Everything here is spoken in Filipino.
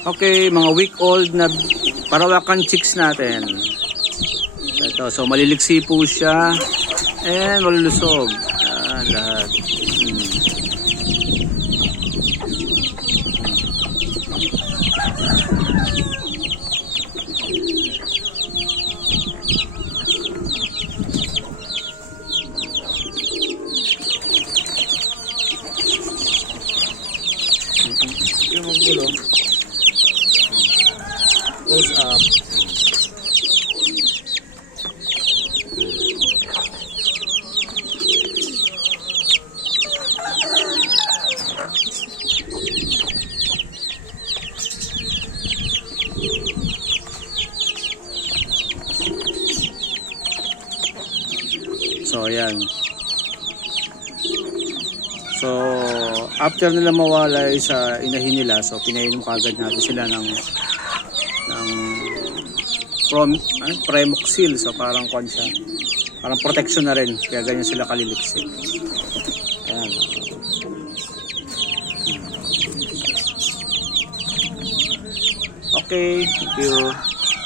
Okay, mga week old na Parawakan chicks natin. Ito, so maliliksi po siya. And malulusog. Yan, lahat. Yung magulo. Close up. So ayan. So after nila mawala sa inahin nila, so pinainom kagad natin sila ng Premoxil. So parang kwan siya, parang protection na rin, kaya ganyan sila kaliliksi. Ayan. Okay, thank you.